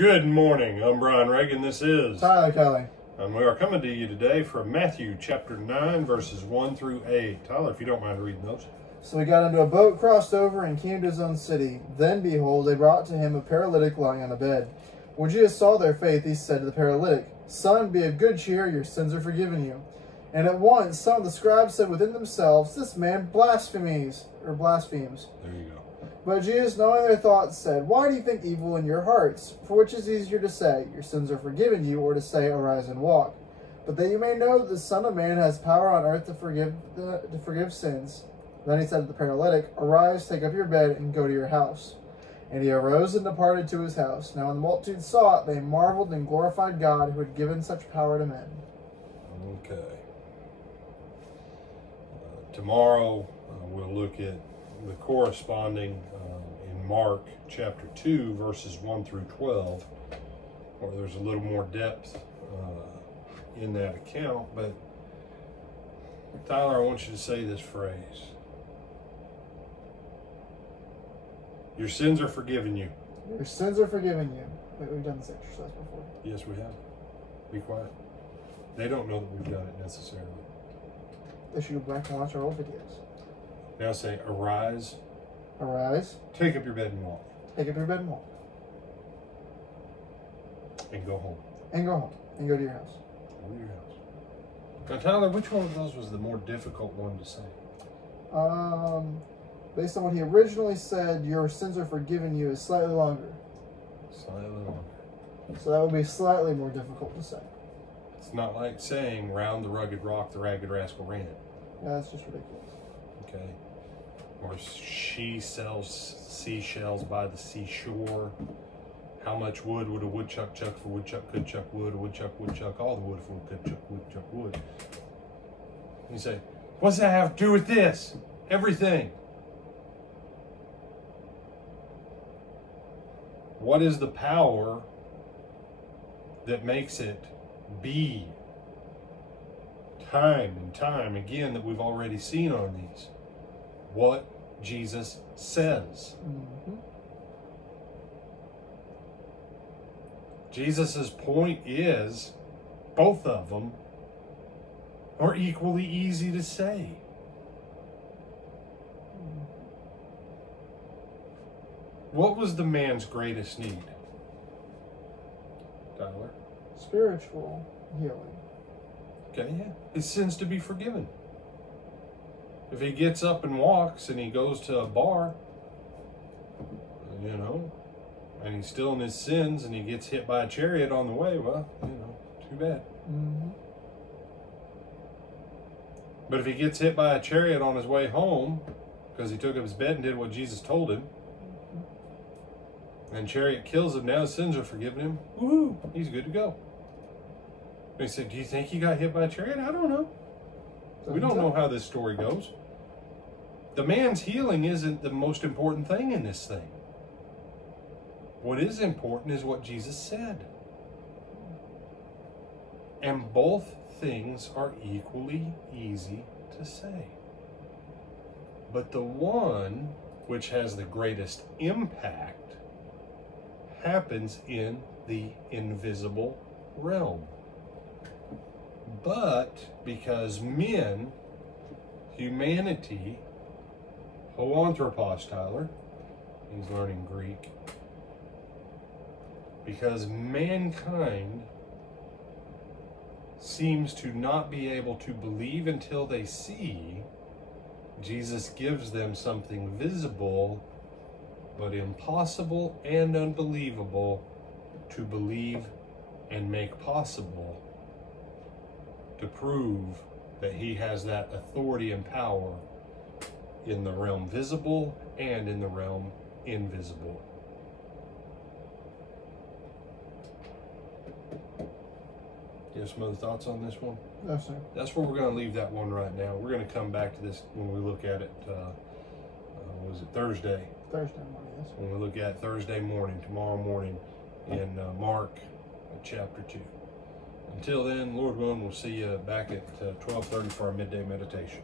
Good morning. I'm Brian Reagan. This is Tyler Kelly. And we are coming to you today from Matthew chapter 9, verses 1 through 8. Tyler, if you don't mind reading those. So he got into a boat, crossed over, and came to his own city. Then, behold, they brought to him a paralytic lying on a bed. When Jesus saw their faith, he said to the paralytic, "Son, be of good cheer, your sins are forgiven you." And at once some of the scribes said within themselves, "This man blasphemes." There you go. But Jesus, knowing their thoughts, said, "Why do you think evil in your hearts? For which is easier to say, 'Your sins are forgiven you,' or to say, 'Arise and walk'? But that you may know that the Son of Man has power on earth to forgive sins." Then he said to the paralytic, "Arise, take up your bed, and go to your house." And he arose and departed to his house. Now when the multitude saw it, they marveled and glorified God, who had given such power to men. Okay. Tomorrow we'll look at the corresponding in Mark chapter 2, verses 1 through 12, where there's a little more depth in that account. But Tyler, I want you to say this phrase. Your sins are forgiven you. Your sins are forgiven you. Wait, we've done this exercise before. Yes, we have. Be quiet. They don't know that we've done it necessarily. They should go back and watch our old videos. Now say, arise. Arise. Take up your bed and walk. Take up your bed and walk. And go home. And go home. And go to your house. Go to your house. Now, Tyler, which one of those was the more difficult one to say? Based on what he originally said, your sins are forgiven you, is slightly longer. Slightly longer. So that would be slightly more difficult to say. It's not like saying, round the rugged rock, the ragged rascal ran. Yeah, that's just ridiculous. Okay. Or she sells seashells by the seashore. How much wood would a woodchuck chuck if a woodchuck could chuck wood? A woodchuck would chuck all the wood if a woodchuck could chuck wood. You say, what's that have to do with this? Everything. What is the power that makes it be time and time again that we've already seen on these? What Jesus says. Mm-hmm. Jesus's point is both of them are equally easy to say. What was the man's greatest need, Tyler? Spiritual healing. Okay, yeah. His sins to be forgiven. If he gets up and walks and he goes to a bar, and he's still in his sins and he gets hit by a chariot on the way, well, too bad. Mm-hmm. But if he gets hit by a chariot on his way home because he took up his bed and did what Jesus told him, and chariot kills him, now his sins are forgiven him, woohoo, he's good to go. And he said, do you think he got hit by a chariot? I don't know. We don't know how this story goes. The man's healing isn't the most important thing in this thing. What is important is what Jesus said. And both things are equally easy to say. But the one which has the greatest impact happens in the invisible realm. But because men, humanity, hoanthropos, Tyler, he's learning Greek, because mankind seems to not be able to believe until they see, Jesus gives them something visible but impossible and unbelievable to believe and make possible, to prove that he has that authority and power in the realm visible and in the realm invisible. You have some other thoughts on this one? No, sir. That's where we're going to leave that one right now. We're going to come back to this when we look at it, Thursday? Thursday morning, yes. When we look at Thursday morning, tomorrow morning, in Mark chapter 2. Until then, Lord willing, we'll see you back at 12:30 for our midday meditation.